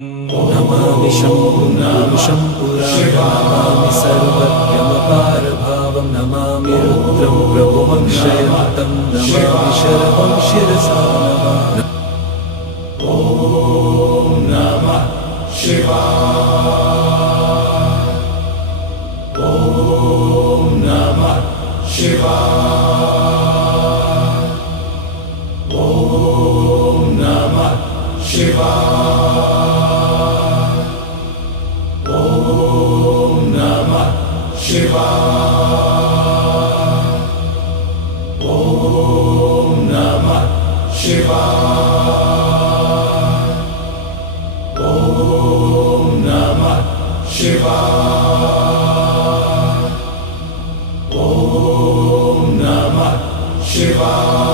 नमामि शम्भुं पुराणं सर्वज्ञमपारभावं नमामि रुद्रं प्रभुवं शयन्तं नमामि शरवं शिरसा ॐ नमः शिवाय ॐ नमः शिवाय ॐ नमः शिवाय ॐ नमः शिवाय ॐ नमः शिवाय ॐ नमः शिवाय ॐ नमः शिवाय